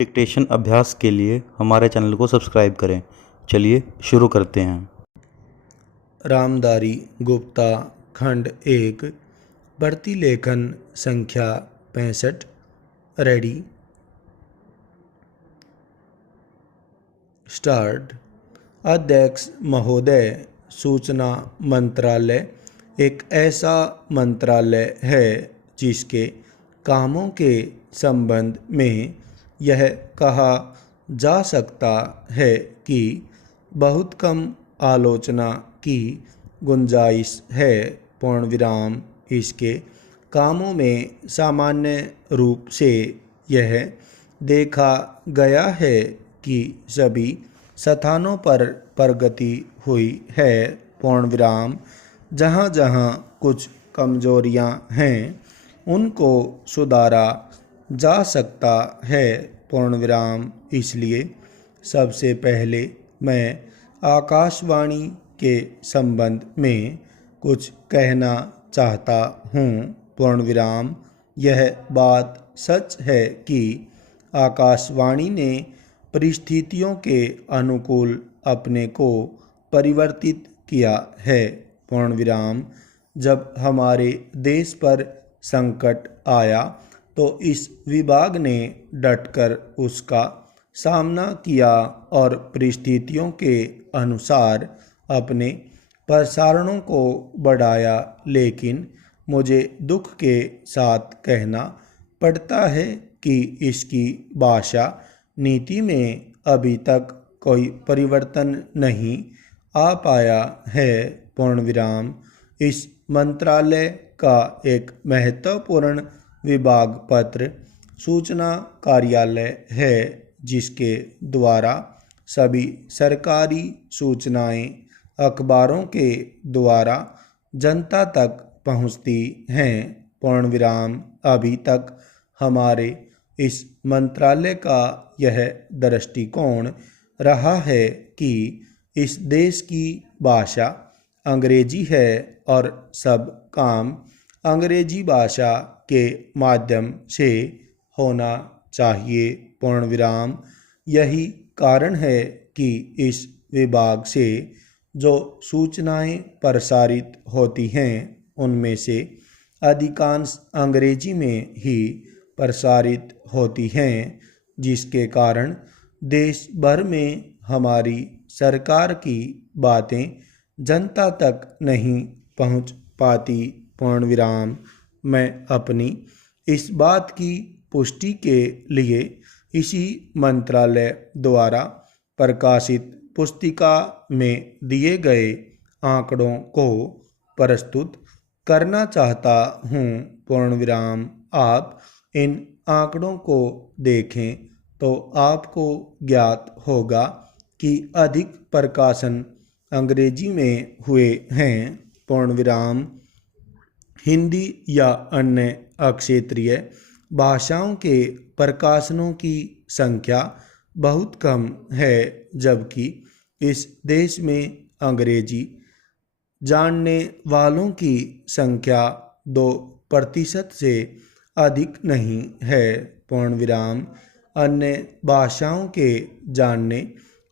Dictation अभ्यास के लिए हमारे चैनल को सब्सक्राइब करें। चलिए शुरू करते हैं। रामधारी गुप्ता खंड 1 प्रतिलेखन संख्या 65। Ready start. अध्यक्ष महोदय, सूचना मंत्रालय एक ऐसा मंत्रालय है जिसके कामों के संबंध में यह कहा जा सकता है कि बहुत कम आलोचना की गुंजाइश है। पूर्णविराम इसके कामों में सामान्य रूप से यह देखा गया है कि सभी स्थानों पर प्रगति हुई है। पूर्णविराम जहाँ जहाँ कुछ कमजोरियाँ हैं उनको सुधारा जा सकता है। पूर्णविराम इसलिए सबसे पहले मैं आकाशवाणी के संबंध में कुछ कहना चाहता हूँ। पूर्णविराम यह बात सच है कि आकाशवाणी ने परिस्थितियों के अनुकूल अपने को परिवर्तित किया है। पूर्णविराम जब हमारे देश पर संकट आया तो इस विभाग ने डटकर उसका सामना किया और परिस्थितियों के अनुसार अपने प्रसारणों को बढ़ाया। लेकिन मुझे दुख के साथ कहना पड़ता है कि इसकी भाषा नीति में अभी तक कोई परिवर्तन नहीं आ पाया है। पूर्णविराम इस मंत्रालय का एक महत्वपूर्ण विभाग पत्र सूचना कार्यालय है जिसके द्वारा सभी सरकारी सूचनाएं अखबारों के द्वारा जनता तक पहुंचती हैं। पूर्णविराम अभी तक हमारे इस मंत्रालय का यह दृष्टिकोण रहा है कि इस देश की भाषा अंग्रेजी है और सब काम अंग्रेजी भाषा के माध्यम से होना चाहिए। पूर्णविराम यही कारण है कि इस विभाग से जो सूचनाएं प्रसारित होती हैं उनमें से अधिकांश अंग्रेजी में ही प्रसारित होती हैं, जिसके कारण देश भर में हमारी सरकार की बातें जनता तक नहीं पहुंच पाती। पूर्णविराम मैं अपनी इस बात की पुष्टि के लिए इसी मंत्रालय द्वारा प्रकाशित पुस्तिका में दिए गए आंकड़ों को प्रस्तुत करना चाहता हूँ। पूर्णविराम आप इन आंकड़ों को देखें तो आपको ज्ञात होगा कि अधिक प्रकाशन अंग्रेजी में हुए हैं। पूर्णविराम हिंदी या अन्य अक्षेत्रीय भाषाओं के प्रकाशनों की संख्या बहुत कम है, जबकि इस देश में अंग्रेजी जानने वालों की संख्या 2% से अधिक नहीं है। पूर्णविराम अन्य भाषाओं के जानने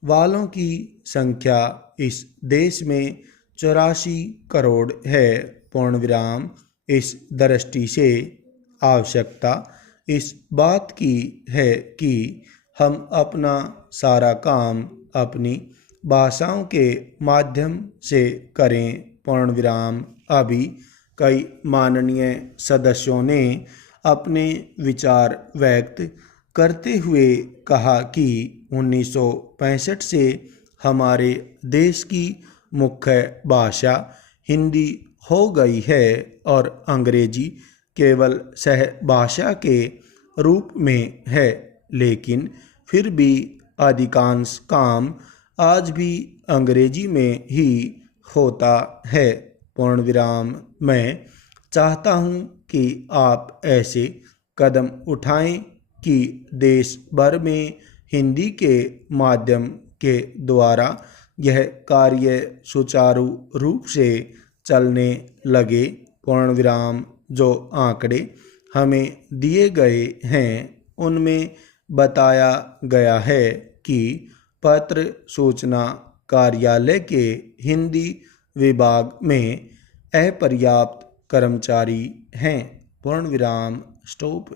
वालों की संख्या इस देश में 84 करोड़ है। पूर्णविराम इस दृष्टि से आवश्यकता इस बात की है कि हम अपना सारा काम अपनी भाषाओं के माध्यम से करें। पूर्णविराम अभी कई माननीय सदस्यों ने अपने विचार व्यक्त करते हुए कहा कि 1965 से हमारे देश की मुख्य भाषा हिंदी हो गई है और अंग्रेजी केवल सहभाषा के रूप में है, लेकिन फिर भी अधिकांश काम आज भी अंग्रेजी में ही होता है। पूर्णविराम मैं चाहता हूँ कि आप ऐसे कदम उठाएं कि देश भर में हिंदी के माध्यम के द्वारा यह कार्य सुचारू रूप से चलने लगे। पूर्णविराम जो आंकड़े हमें दिए गए हैं उनमें बताया गया है कि पत्र सूचना कार्यालय के हिंदी विभाग में अपर्याप्त कर्मचारी हैं। पूर्ण विराम। स्टॉप।